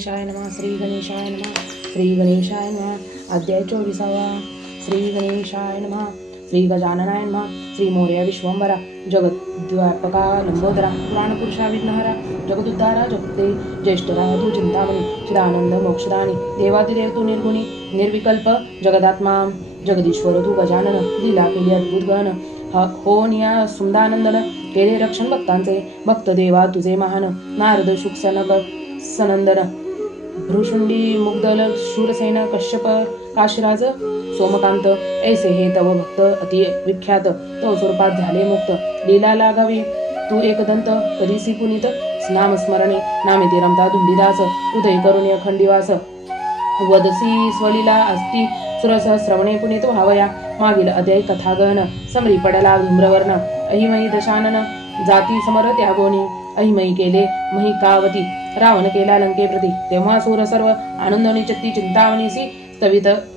गणेशाय नमः. श्री गणेशाय नमः. श्री गणेशाय नमः. अध्याय 24. श्री गणेशाय नमः. श्री गजाननाय नमः. श्री मोरया विश्वंभरा जगद्व्यापका लंबोदरा पुराणपुरुषा विघ्नहरा जगदुद्धारा जगते ज्येष्ठरा तू चिंतामणी चिदानंद मोक्षदानी देवादिदेव तू निर्गुणी निर्विकल्प जगदात्मा जगदीश्वर तू गजानन लीला केली अद्भुत गण होनिया सुंदानंदन केले रक्षण भक्तांचे भक्त देवा तुझे महान नारद शुक सनक सनंदन भ्रुशुंडी मुग्दल शूरसेन कश्यप काशीराज सोमकांत ऐसे हे तव भक्त अति विख्यात तव स्वरूपात झाले मुक्त लीला लागावी तू एकदंत कधीसी पुनीत नाम स्मरणे नामे रमता धुंडीदास हृदय करुणी अखंडिवास वदसी स्वलीला अस्ति सुरस श्रवणे पुनीत भावया मागील अध्याय कथागहन समरी पडला धूम्रवर्ण अहिमयी दशानन जाती समर त्यागोनी अहिमयी केले महिकावती रावण केला लंकेप्रती तेव्हा सूर सर्व आनंदोनी चित्ती चिंतावनीसी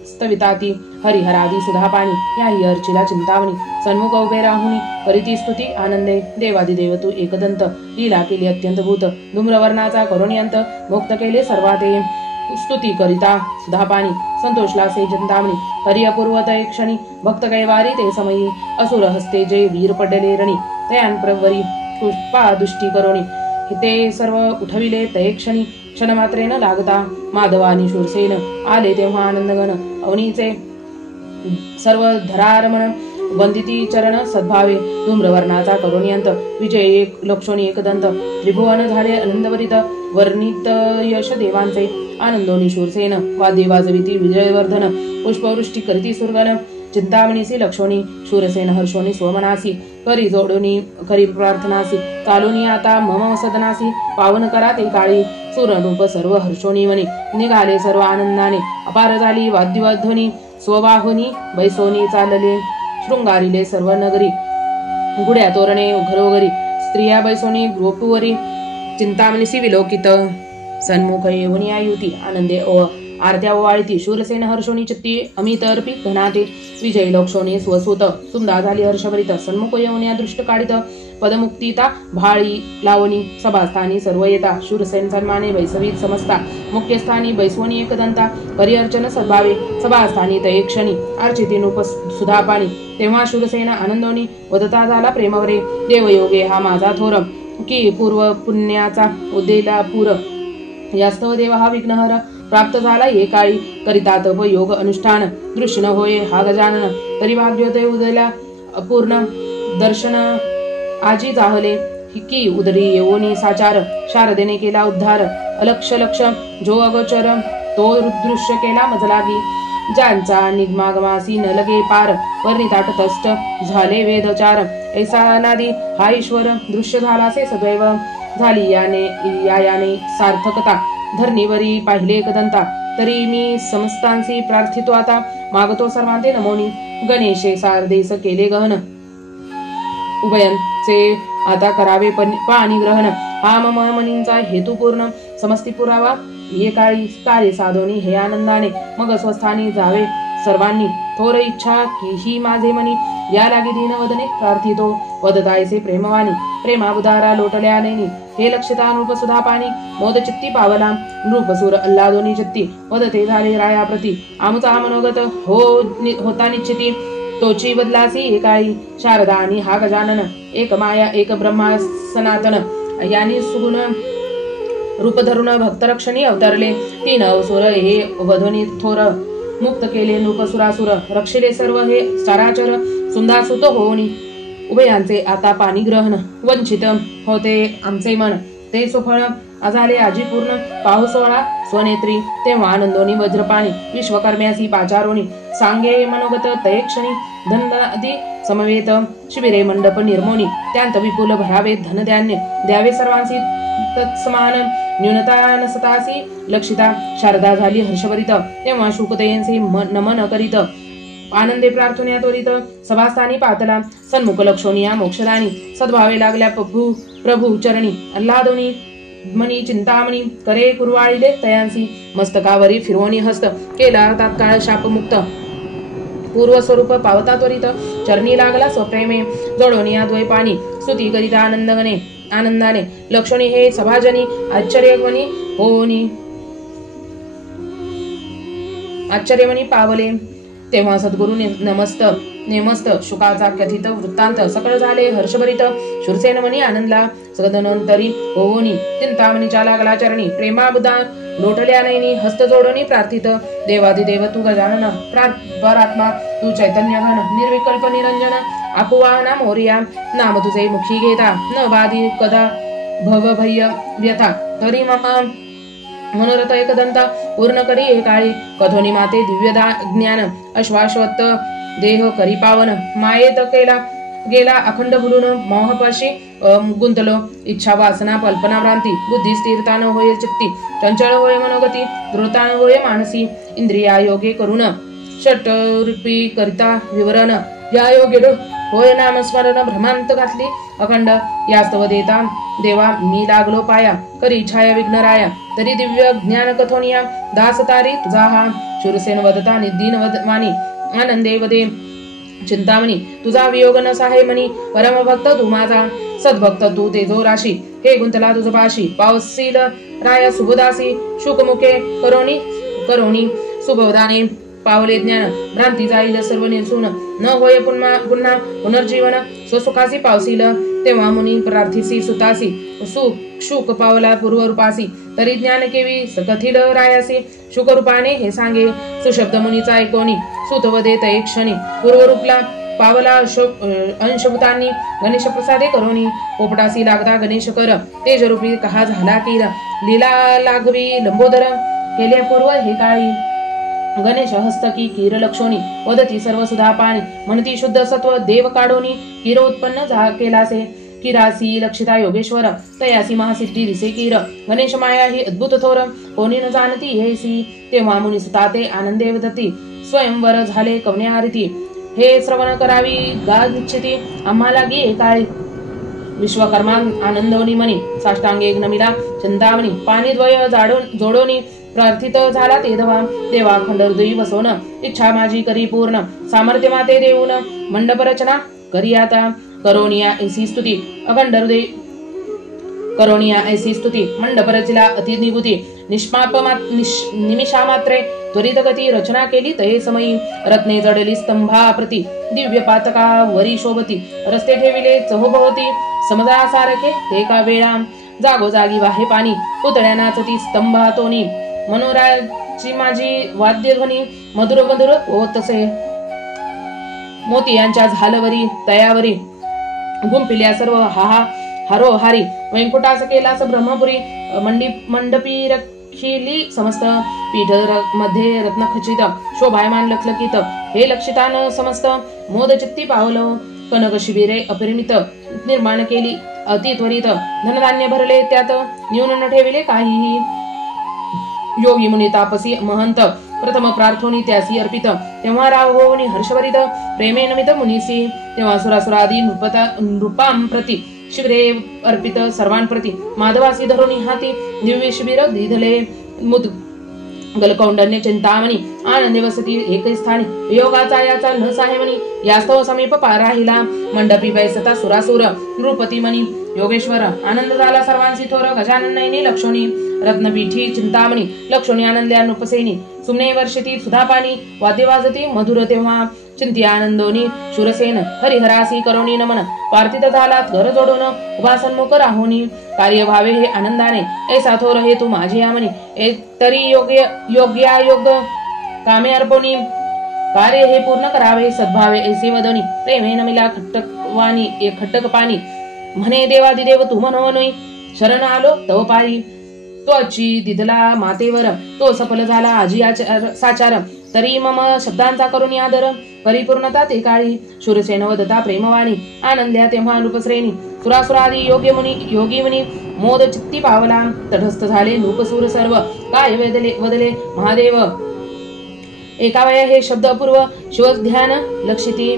स्तविताती हरिहरादी सुधापाणी याही अर्चिला चिंतावणी सन्मुख उभे राहुनी करीती स्तुती आनंदे देवादिदेव तू एकदंत लीला केली अत्यंत भूत धूम्रवर्णाचा करुणियंत मुक्त केले सर्वाते स्तुती करिता सुधापाणी संतोषला से चिंतामणी हरि अपूर्वत एक क्षणी भक्त कैवारी ते समयी असुर हस्ते जे वीर पडले रणी तयान प्रवरी पुष्पा दुष्टी करोणी ते सर्व उठविले तये क्षणी क्षणमात्रेन लागता माधवानी शूरसेन आले तेव्हा आनंदगण अवनीचे सर्व धरारमण वंदिती चरण सद्भावे धूम्रवर्णाचा करुणियंत विजय एक लक्षोनी एकदंत त्रिभुवन झाले आनंदवरित वर्णित यश देवांचे आनंदोनी शूरसेन वाद्य वाजविती विजयवर्धन पुष्पवृष्टी करीती सुरगन चिंतामणीसी लक्षोनी शूरसेन हर्षोनी स्वमनासी करी जोडोनी करी प्रार्थनासी चालूनी आता मम सदनासी पावन करा ते काळी सूररूप सर्व हर्षोनी वनी निघाले सर्व आनंदाने अपार झाली वाद्यध्वनी स्वबाहुनी बैसोनी चालले शृंगारिले सर्व नगरी गुड्या तोरणे घरोघरी स्त्रिया बैसोनी गोपुवरी चिंतामणीसी विलोकित सन्मुख येऊन या युती आनंदे आरत्या ओवाळती शूरसेन हर्षोनी चित्ती अमित अर्पित धनाते विजय लक्षोनी स्वसुत सुंदा झाली हर्षभरित सन्मुख येऊन या दृष्ट काढित पदमुक्तिता भाळी लावणी सभास्थानी सर्व येता शूरसेन सन्माने बैसवीत समजता मुख्यस्थानी बैसवणी एकदंता परिअर्चन सद्भावे सभास्थानी तये क्षणी अर्चिती नूप सुधापाणी तेव्हा शूरसेन आनंदोनी वदता झाला प्रेमवरे देवयोगे हा माझा थोर की पूर्व पुण्याचा उद्देला पूर यास्तव देव हा विघ्नहर प्राप्त झाला ये काळी करिता तप योग अनुष्ठान दृश्य न होय हा गजानन तरी भाग्योदय उदयला अपूर्ण दर्शन आजी जाहले की उदरी येऊनी साचार शारदेने केला उद्धार अलक्ष लक्ष जो अगोचर तो दृश्य केला मजलागी ज्यांचा निगमागमासी न लगे पार वर्णिता तटस्थ झाले वेदचार ऐसा अनादी हा ईश्वर दृश्य झालासे सदैव झाली याने सार्थकता धरणीवरी पाहिले एकदंता तरी मी समस्तांसी प्रार्थितो आता मागतो सर्वांते नमोनी गणेशे सारदेस केले गहन उभयंचे आता करावे पाणी ग्रहण हा मम मनींचा हेतू पूर्ण समस्ती पुरावा ये काळी कार्य साधोनी हे आनंदाने मग स्वस्थानी जावे सर्वांनी थोर इच्छा की ही माझे मनी या लागी दीन वदने प्रार्थितो वदतायसे प्रेमवाणी प्रेमाबुदारा लोटल्या नेनी हे लक्षिता नृप सुधा पाणी मोद चित्ती पावला नृपसूर अल्लादोनी चित्ती वदते झाले राया प्रती आमचा मनोगत होता निश्चिती तोची बदलासी एकाळी शारदा आणि हा गजानन एक माया एक ब्रह्मा सनातन यांनी सुगुण रूप धरून भक्तरक्षणी अवतरले तीन अवसुर हे वधोनी थोर मुक्त केले नृपसुरासुर रक्षिले सर्व हे चराचर सुंदासुत होनी उभयांचे आता पाणी ग्रहण वंचित होते आमचे मन ते सुफळ झाले आजी पूर्ण पाहू सोळा स्वनेत्री तेव्हा आनंदोनी वज्रपाणी विश्वकर्म्यासी पाचारोनी सांगे मनोगत तये क्षणी धनादी समवेत शिबिरे मंडप निर्मोनी त्यांत विपुल भरावे धनधान्य द्यावे सर्वांसी तत्समान न्यूनता नसतासी लक्षिता शारदा झाली हर्षभरित तेव्हा शुकतेयंसी नमन करीत आनंदे प्रार्थना त्वरित सभास्थानी पातला सन्मुख लक्षोनिया मोक्षदानी सद्भावे लागल्या प्रभू चरणी अल्लादोनी मनी चिंतामणी करे कुरवाळीले तयांसी मस्तकावरी फिरवणी हस्त केला तात्काळ शापमुक्त पूर्व स्वरूप पावता त्वरित चरणी लागला स्वप्रेमे जोडोनिया द्वैपाणी स्तुती करिता आनंदाने लक्षणी हे सभाजनी आश्चर्यवनी होनी आश्चर्यमणी पावले. तेव्हा सद्गुरु नेमस्त शुकाचा कथित वृत्तांत सकळ झाले हर्षभरित. शूरसेन मनी आनंदला सदनंतरी होवोनी चिंतामणीच्या लागला चरणी प्रेमाबुदा लोटल्या नयनी हस्त जोडणी प्रार्थित. देवाधिदेव तू गजानन परात्मा तू चैतन्य घन निर्विकल्प निरंजन आकुवाहना मोर्या नाम तुझे मुखी घेता न वादी कदा भवभय्य व्यथा तरी महा मनोरथ एकदंता पूर्ण करी हे काळी कथोनी माते दिव्य ज्ञान अश्वाश्वत देह करी पावन मायेत गेला अखंड भुलून मोहपाशी गुंतलो इच्छा वासना कल्पना भ्रांती बुद्धी स्थिरता न होय चित्ती चंचल होय मनोगती दृढता न होय मानसी इंद्रिया योगे करून षटरूपी करिता विवरण या योगे होय नामस्मरण भ्रमांत घातली अखंड यास्तव देवा मी लागलो पाया करी छाया विघ्नराया तरी दिव्य ज्ञान कथोनिया दास तारी तुझा हा शूरसेन वदता निदीन वाणी आनंदे वदे चिंतामणी तुझा वियोग न साहे मनी परम भक्त तू माझा सद्भक्त तू तेजो राशी हे गुंतला तुझ पाशी पावसील राया सुबदासी शुकमुखे करोणी सुबोधाने पावले ज्ञान भ्रांती जाईल सर्व निरसून न होय पुन्हा पुनर्जीवन स्वसुखासी पावसील तेव्हा मुनी प्रार्थिसी सुतासी शुक पावला पूर्वरूपासी तरी ज्ञान केवी सकथिल रायासी शुकरूपाने हे सांगे सुशब्द मुनीचा ऐकोनी सुतवदेत एक क्षणी पूर्वरूपला पावला अंशभूतांनी गणेश प्रसादे करोनी पोपटासी लागता गणेश कर तेजरूपी कहा झाला कीर लीला लागवी लंबोदर केले पूर्व हे काळी गणेश हस्तकी कीर लक्षोनी वदती सर्व सुधा पाणी म्हणती शुद्ध सत्व देव काढोनी कीर उत्पन्न केलासे किरासी लक्षिता योगेश्वर तयासी महासिद्धी दिसे कीर गणेश माया ही अद्भुत थोर कोणी न जाणती हेसी तेव्हा मुनी सुता ते आनंदे वदती स्वयंवर झाले कवन्यारिती हे श्रवण करावी गाग इच्छिती आम्हाला गी काळी विश्वकर्मा आनंदोनी मनी साष्टांगे नमिला चिंतामणी पाणी द्वय जोडोनी प्रार्थित झाला ते देवा खंड हृदयी वसवण इच्छा माझी करी पूर्ण सामर्थ्य माते देऊन मंडप रचना करी आता करोनिया ऐसी स्तुती अखंड हृदय करोनिया ऐसी स्तुती मंडप रचिला अति निगुती निमिषा मात्रे त्वरित गती रचना केली तहे समयी रत्ने जडली स्तंभा प्रति दिव्य पातका वरी शोभती रस्ते ठेविले चहूभोवती समजा सारखे ते का वेळा जागोजागी वाहे पाणी पुतळ्या नाचती स्तंभातोनी मनोराची माझी वाद्य ध्वनी मधुर मधुर तसे मोती यांच्या झालवरी तयावरी गुंपिल्या सर्व हारोहारी वैकुंठास केलास ब्रह्मपुरी मंडपी रखिली समस्त पीठ मध्ये रत्न खचित शोभायमान लखलकित हे लक्षितान समस्त मोद चित्ती पावलं कनक शिबिरे अपरिमित निर्माण केली अति त्वरित धनधान्य भरले त्यात न्यून न ठेविले काहीही योगी मुनी तापसी महंत प्रथम प्रार्थोनी त्यासी अर्पित तेव्हा राव होऊनी हर्षभरित प्रेमे नमित मुनीसी तेव्हा सुरासुरादी नृपां प्रति शिबिरे अर्पित सर्वांप्रती माधवासी धरुणी हाती दिव्य शिबिर दिधले मुद गलकौंडन्य चिंतामणी आनंदे वसती एक स्थानी योगाचा याचा न साहेमणी यास्तव समीप पाराहिला मंडपी बैसता सुरासुर नृपती मणी योगेश्वर आनंद झाला सर्वांसी थोर गजानन नयनी लक्षोणी रत्नपीठी चिंतामणी लक्षोणी आनंद्या नृपसेनी सुमने वर्षिती सुधापानी वाद्य वाजती मधुर तेव्हा चिंती आनंदोनी शूरसेन हरिहरासी करोनी नमन पार्थित झाला घर जोडून उभा सन्मुख राहुनी कार्य व्हावे हे आनंदाने ऐसा थोर हे तू माझी आमनी तरी योग्य कामे अर्पणी कार्य हे पूर्ण करावे सद्भावे ऐसे वदनी प्रेमे नमिला खट्टक पाणी म्हणे देवादिदेव तू मनोनी शरण आलो तव पायी त्वची दिदला मातेवर तो सफल झाला आजी साचार तरी मम शब्दांचा करून आदर परिपूर्णता ते काळी शूरसेन वदता प्रेमवाणी आनंद्या तेव्हा नृपश्रेणी सुरासुरादी योगी मुनी मोद चित्ती पावला तटस्थ झाले नृपसूर सर्व काय वदले महादेव एकावया हे शब्द अपूर्व शिवध्यान लक्षिती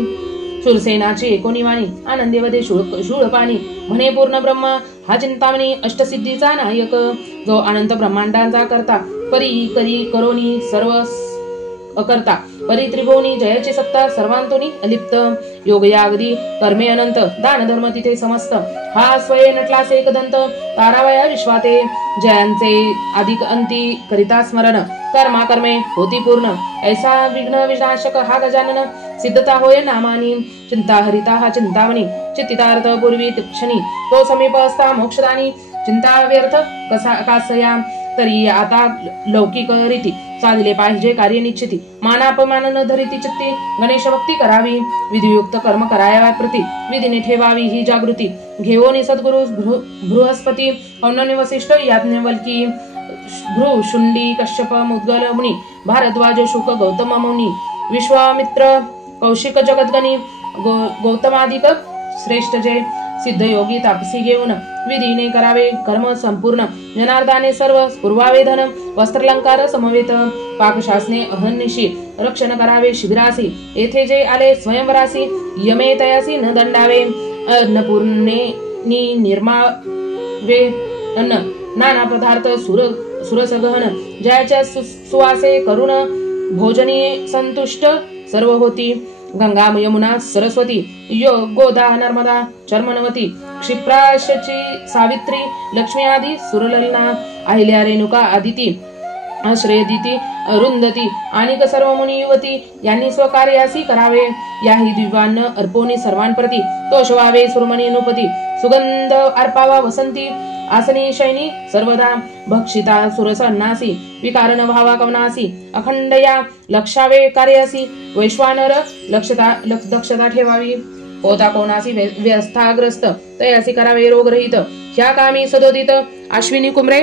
शूरसेनाची एकोणीवाणी आनंदेवदे शूळपाणी म्हणे पूर्ण ब्रह्म हा चिंतामणी अष्टसिद्धीचा नायक जो अनंत ब्रह्मांडांचा करता परी करी करोनी सर्व अकर्ता परित्रिभुवनी जयाची सत्ता सर्वांतोनी अलिप्त योगयागदी कर्मे अनंत दान धर्म तिथे समस्त हा स्वये नटलासे एकदंत तारावया विश्वाते जयांचे अधिक अंती करिता स्मरण कर्मा कर्मे होती पूर्ण ऐसा विघ्न विनाशक हा गजानन सिद्धता होय नामानी चिंता हरिता हा चिंतामणी चित्तितार्थ पूर्वी क्षणी तो समीप असता मोक्षदानी चिंता व्यर्थ कसा कासया तरी आता लौकिक रीती साधले पाहिजे कार्य निश्चिती मानापमान न धरिती चित्ती गणेश भक्ती करावी विधियुक्त कर्म कराव्या प्रती विधीने ठेवावी ही जागृती घेऊन सद्गुरु बृहस्पती औन्नन्य वसिष्ठ याज्ञवल्की भृ शुंडी कश्यप मुद्गल मुनी भारद्वाज शुक गौतम मुनी विश्वामित्र कौशिक जगद्गणी गौतमादिक श्रेष्ठ जे सिद्ध योगी तापसी घेऊन विधीने करावे कर्म संपूर्ण जनार्दाने सर्व पूर्वावे धन वस्त्रलंकार समवेत पाकशासने अहर्निशी रक्षण करावे शिबिरासी येथे जे आले स्वयंवरासी यमे तयासी न दंडावे अन्नपूर्णे निर्मावे अन्न नाना पदार्थ सुरसगहन जयाच्या सुवासे करुण भोजनीय संतुष्ट सर्व होती गंगा यमुना सरस्वती गोदा नर्मदा चर्मनवती क्षिप्राशची सावित्री लक्ष्मी आदी सुरललना अहिल्या रेणुका आदिती आश्रयदिती अरुंधती आणि सर्व मुनी युवती यांनी स्वकार्यासी करावे याही दिव्यान्न अर्पोनी सर्वांप्रती तोषवावे सुरमणी नुपती सुगंध अर्पावा वसंती आसनी शैनी सर्वदा भक्षिता सुरस अन्नासी विकार न भावा कवनासी अखंडया लक्षावे कार्यासी वैश्वानर दक्षता ठेवावी होता कोणासी व्यस्थाग्रस्त तयासी करावे रोगरहित ह्या कामी सदोदित अश्विनी कुमरे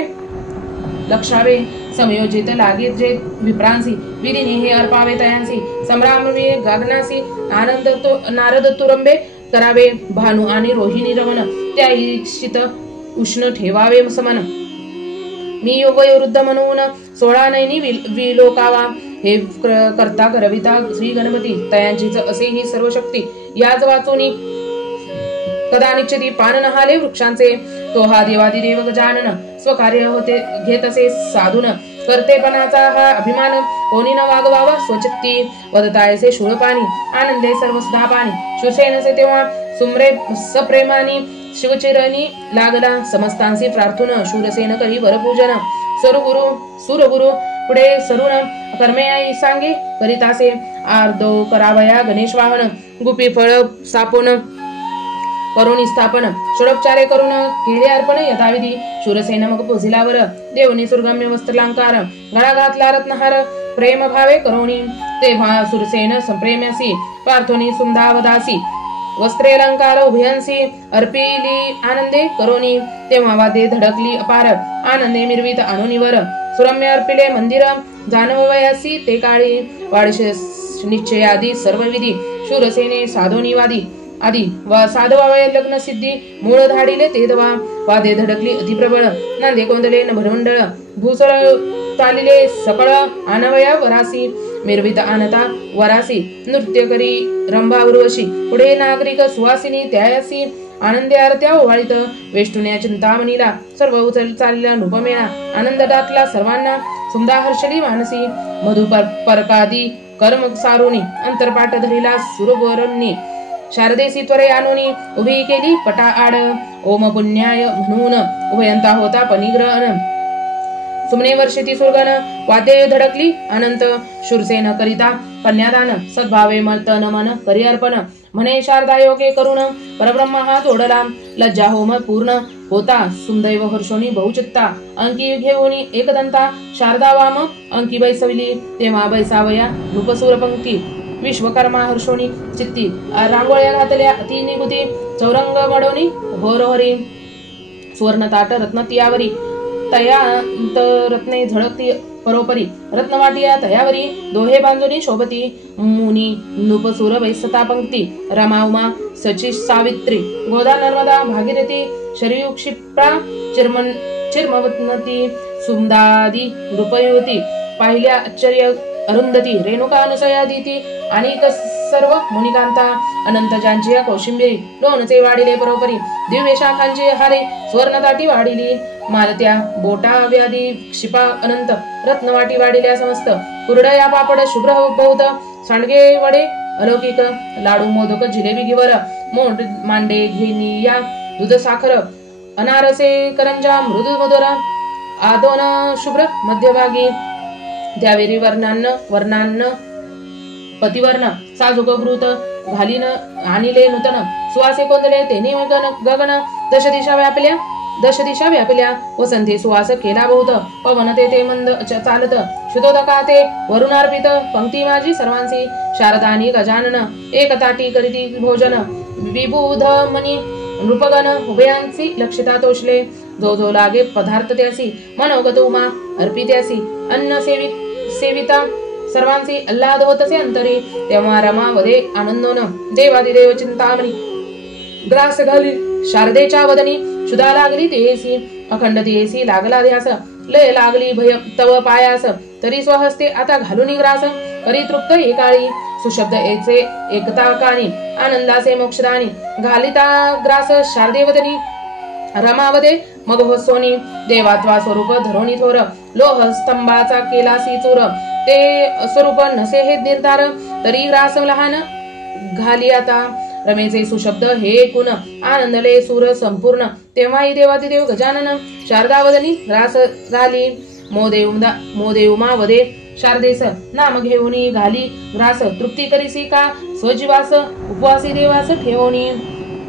लक्षावे समयोजित लागीत जे विप्रांसी विधिनी हे अर्पावे तयांसी संभ्रामवी गगनासी आनंद तो नारद तुरंबे करावे भानु आणि रोहिणी रमण त्या इच्छित उष्ण ठेवावे समन मी वयोवृद्ध म्हणून 16 नयनी विलोकावा हे करता करविता श्री गणपती तयांचीच असे ही सर्व शक्ती याच वाचोनी कदा निश्चिती पान नहाले वृक्षांचे तो हा देवादिदेव गजानन स्वकार्य होते घेत असे साधून करतेपणाचा हा अभिमान कोणी न वागवावा स्वचित्ती वदतायसे शूळपाणी आनंदे सर्व सुधा पाणी शिवसेनसे तेव्हा सुमरे सप्रेमानी शिवचिरणी लागला समस्तांसी प्रार्थून शूरसेन करी वरपूजन सुरगुरु पुढे सरुण कर्मे आई सांगे करितासे आर्दो करावया गणेश वाहन गुपी फळ सापून करुणी स्थापन षोडोपचारे करून केले अर्पण यथाविधी शूरसेन मग पोझिलावर देवनी सुरगम्य वस्त्रलंकार गळा घातला रत्नहार प्रेम भावे करुणी तेव्हा सुरसेन संप्रेम्यासी पार्थोनी सुंदावदासी वस्त्रेलंकार उभयांसी अर्पिली आनंदे करोनी तेव्हा वादे धडकली अपार आनंदे मिरवीत आणोनीवर सुरम्य अर्पिले मंदिर जाणवयासी ते काळी वाडश निश्चयादी सर्व विधी शूरसेने साधोनीवादी आदी साधवावय लग्न सिद्धी मूळ धाडिले तेदवा वादे धडकली अतिप्रबळ नांदे कोंदले न भरमंडळ भूसळ चालिले सकळ आणवया वरासी मिरवित आणता वरासी नृत्य करी रंभा उर्वशी पुढे नागरिक सुवासिनी त्यायासी आनंदे आरत्या ओवाळीत वेष्टुन्या चिंतामणीला सर्व उचल चाललेला नृपमेळा आनंद दाटला सर्वांना सुंदा हर्षली मानसी मधु परकादी कर्म सारुणी अंतरपाठ धरिला सुरवरणी शारदेसी त्वरे आणूनी उभी केली पटा आड ओम पुण्याय म्हणून उभयंता होता पनिग्रहण सुमने वर्षिती सुरगण वाद्ये धडकली अनंत शूरसेन करिता कन्यादान सद्भावे मर्तन मन करी अर्पण म्हणे शारदा योगे करुण परब्रह्म हा जोडला लज्जा होम पूर्ण होता सुंदैव हर्षोनी बहुचित्ता अंकी घेऊन एकदंता शारदा वाम अंकी बैसविली तेव्हा बैसावया नृपसूर पंक्ती विश्वकर्मा हर्षोनी चित्ती रांगोळ्या घातल्या अति निगुती चौरंग मडोनी होरहरी सुवर्ण ताट रत्न तियावरी तयांत रत्ने झळकती परोपरी रत्नवाटिया तयावरी दोहे बांधुनी शोभती मुनी नृपसूर वैसता पंक्ती रमा उमा सची सावित्री गोदा नर्मदा भागीरथी शरयू क्षिप्रा चिर्मवती सुंदादी नृपयुवती पाहिल्या आश्चर्य अरुंधती रेणुका अनुसया दिती आणि सर्व मुनिकांता अनंत ज्यांची कौशिंबिरी लोणचे वाढिले परोपरी दिव्य शाखांची हारे स्वर्णदाटी वाढिली मालत्या बोटा व्याधी क्षिपा अनंत रत्नवाटी वाढिल्या समस्त कुरडया पापड शुभ्र बहुत सांडगे वडे अलौकिक लाडू मोदक जिलेबी गिवर मोठ मांडे घेनिया दूध साखर अनारसे करंजा मृदू मधुर आदोन शुभ्र मध्यभागी द्यावेरी वर्णान्न पतिवर्ण साजुक घृत घालीन आणिले नूतन सुवासे कोंदले तेने गगन दश दिशा व्यापल्या वसंती सुवास केला बहुत पवन ते मंद चालत शुद्धोदका ते वरुणार्पित पंक्ती माझी सर्वांसी शारदानी गजानन एक ताटी करीती भोजन विबुध मनी नृपगण उभयांसी लक्षिता तोषले जो जो लागे पदार्थ त्यासी मनोगत उमा अर्पित्यासी अन्न सेविता सर्वांची अल्लाद होतसे अंतरी तेव्हा रमा वदे आनंदोन देवादिदेव चिंतामणी ग्रास घाली शारदेच्या वदनी शुदा लागली तेसी अखंड तेसी लागला ध्यास लय लागली भय तव पायास तरी स्वहस्ते आता घालून ग्रास करी तृप्त एकाळी सुशब्द एचे एकता कानी आनंदाचे मोक्षदानी घालिता ग्रास शारदेवदनी रमावदे मग होसोनी देवात्वा स्वरूप धरोनी थोर लोह स्तंभाचा केलासी चूर ते स्वरूप नसे हे निर्धार तरी ग्रास लहान घाली आता रमेचे सुशब्द हे कुण आनंदले सूर संपूर्ण तेव्हाही देवादिदेव गजानन शारदावदनी ग्रास घाली मोदेउमा वदे शारदेस नाम घेऊनी घाली ग्रास तृप्ती करीसी का स्वजीवास उपवासी देवास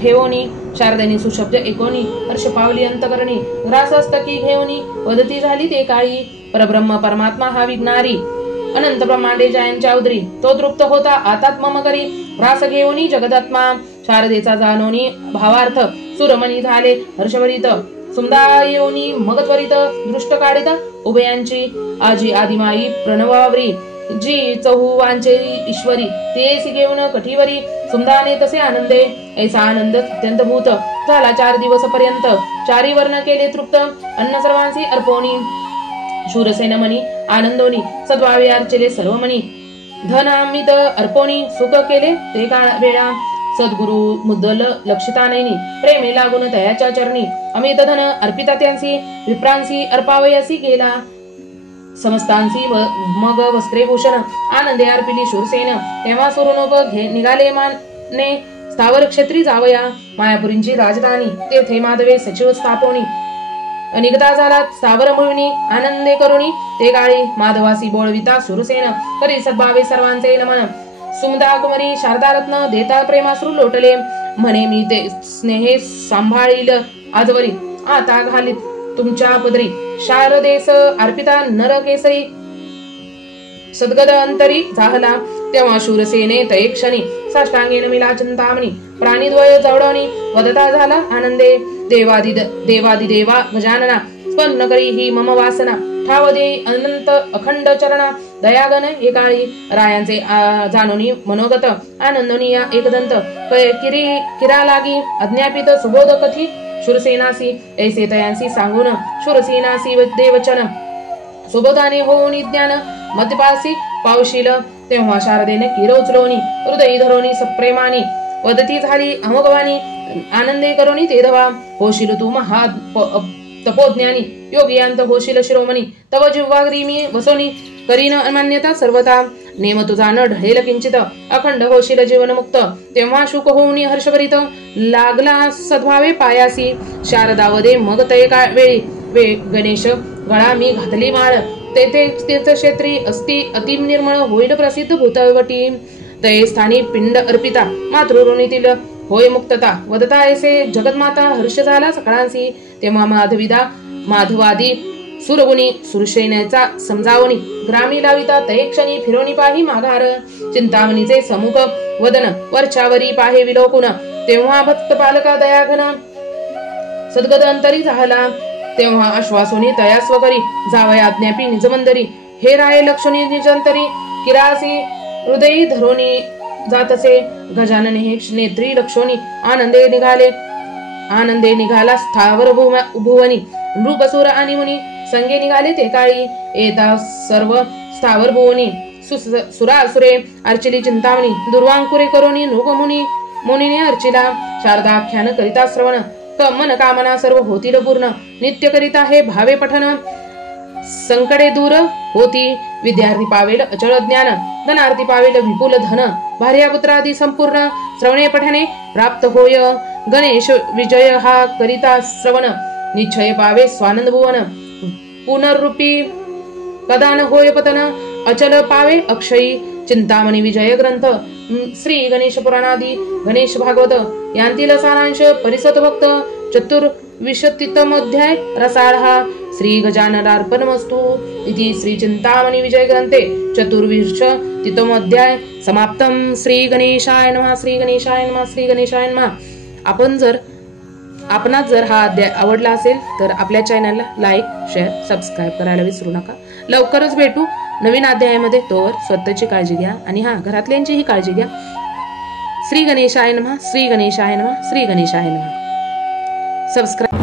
ठेवोनी शारदेनी सुशब्द एकोनी हर्ष पावली अंतकरणी ग्रासस्तकी घेऊनी वदती झाली ते काही परब्रह्म परमात्मा हा विज्ञारी अनंत ब्रह्मांडे जयांच्या उदरी तो तृप्त होता आतात्मम करी ग्रास घेऊनी जगदात्मा शारदेचा जाणोनी भावार्थ सुरमणी झाले हर्षवरित सुमदायोनी मग त्वरित दृष्ट काढित उभयांची आजी आदिमाई प्रणवावरी जी चहुवांचे ईश्वरी तेसी घेऊन कठीवरी सुमदाने तसे आनंदे ऐसा आनंद अत्यंत भूत झाला 4 दिवस पर्यंत चारी वर्ण केले तृप्त अन्न सर्वांची अर्पोनी शूरसेन मणी आनंदोनी सद्भावे अर्चले सर्व मणी धनामित अर्पोनी सुख केले ते काळ वेळा सद्गुरु मुद्दल लक्षितानैनी प्रेमे लागून तयाच्या चरणी अमित धन अर्पिता त्यांसी विप्रांसी अर्पावयासी गेला समस्तांसी मग वस्त्रे भूषण आनंदे अर्पिली शूरसेन तेव्हा सुरुनोप निघाले माने स्थावर क्षेत्री जावया मायापुरींची राजधानी तेथे माधवे सचिव स्थापोनी निगता झाला स्थावर मुळणी आनंदे करुणी ते काळी माधवासी बोळविता सुरसेन करी सद्भावे सर्वांचे नमन सुमदा कुमारी शारदारत्न देता प्रेमाश्रू लोटले म्हणे मी ते स्नेहे सांभाळील आजवरी आता घालीत तुमच्या पदरी शारदेस अर्पिता नर केसरी सद्गद अंतरी झाला तेव्हा शूरसेने तये क्षणी साष्टांगेन मिला चिंतामणी प्राणीद्वय जवळणी वदता झाला आनंदे देवा गजानना स्पन्न करी ही मम वासना ठाव दे अनंत अखंड चरणा दयागन एकाळी रायांचे जाणोनी मनोगत आनंदोनी या एकदंत किरा लागी अज्ञापित सुबोध कथी शूरसेनासी ऐसे तयांसी सांगून शूरसेनासी देवचन सुबोधाने होऊन ज्ञान मध्यपासी पावशील तेव्हा शारदेने किर उचलोनी हृदयी धरोनी सप्रेमानी वदती झाली अमोघवानी आनंदे करोनी ते धवा होशील तू महा तपोज्ञानी योगियांत होशील शिरोमणी तव जिव्हाग्री मी वसोनी करीन अमान्यता सर्वता नेम तुझा न ढळेल किंचित अखंड होशील जीवन मुक्त तेव्हा शुक होऊनी हर्षभरित लागला सद्भावे पायासी शारदावदे मग तय वेळी गणेश गळा मी घातली माळ तेथे तीर्थक्षेत्री अस्ति अतिम निर्मळ होईल प्रसिद्ध भूतवटी तये स्थानी पिंड अर्पिता मातृऋणीतील होय मुक्तता वदता ऐसे जगतमाता हर्ष झाला सकळांसी तेव्हा माधवादी सुरगुणी सुरसेनेचा समजावणी ग्रामी लाविता तये क्षणी फिरोनी पाही माघार चिंतामणीचे समुख वदन वरच्यावरी पाहे विलोकुन तेव्हा भक्त पालका दयाघन सद्गद अंतरी झाला तेव्हा आश्वासोनी तयास्व करी जावया आज्ञापी निजमंदरी हे राये लक्षणी निजंतरी किरासी हृदयी धरोनी जातसे गजानने हे नेत्री लक्षोनी आनंदे निघाला स्थावर भुवनी नृपसुर आणि मुनी संगे निघाले ते काळी येता सर्व स्थावर भुवनी सुरासुरे अर्चिली चिंतामणी दुर्वांकुरे करोनी नृपमुनी मुनीने अर्चिला शारदाख्यान करिता श्रवण मन कामना सर्व होतील पूर्ण नित्य करिता हे भावे पठन संकटे दूर होती विद्यार्थी पावेल अचळ ज्ञान धनार्थी पावेल विपुल धन भार्यापुत्रादी संपूर्ण श्रवणे पठने प्राप्त होय गणेश विजय हा करिता श्रवण निश्चय पावे स्वानंद भुवन पुनर्रूपी कदान होय पतन अचल पावे अक्षयी चिंतामणी विजय ग्रंथ श्री गणेश पुराणादी गणेश भागवत यांतील सारांश परिसत भक्त चतुर्विंशतितमोऽध्याय रसाळहा श्री गजाननार्पणमस्तु इति श्री चिंतामणी विजय ग्रंथे चतुर्विंशतितमोऽध्याय समाप्तम। श्री गणेशाय नमः। श्री गणेशाय नमः। श्री गणेशाय नमः। आपणास जर हा अध्याय आवडला असेल तर आपल्या चॅनलला लाईक शेअर सबस्क्राईब करायला विसरू नका। लवकरच भेटू नवीन अध्यायामध्ये। तोवर स्वतःची काळजी घ्या आणि घरातल्यांचीही काळजी घ्या। श्री गणेशाय नमः। श्री गणेशाय नमः। श्री गणेशाय नमः। सबस्क्राईब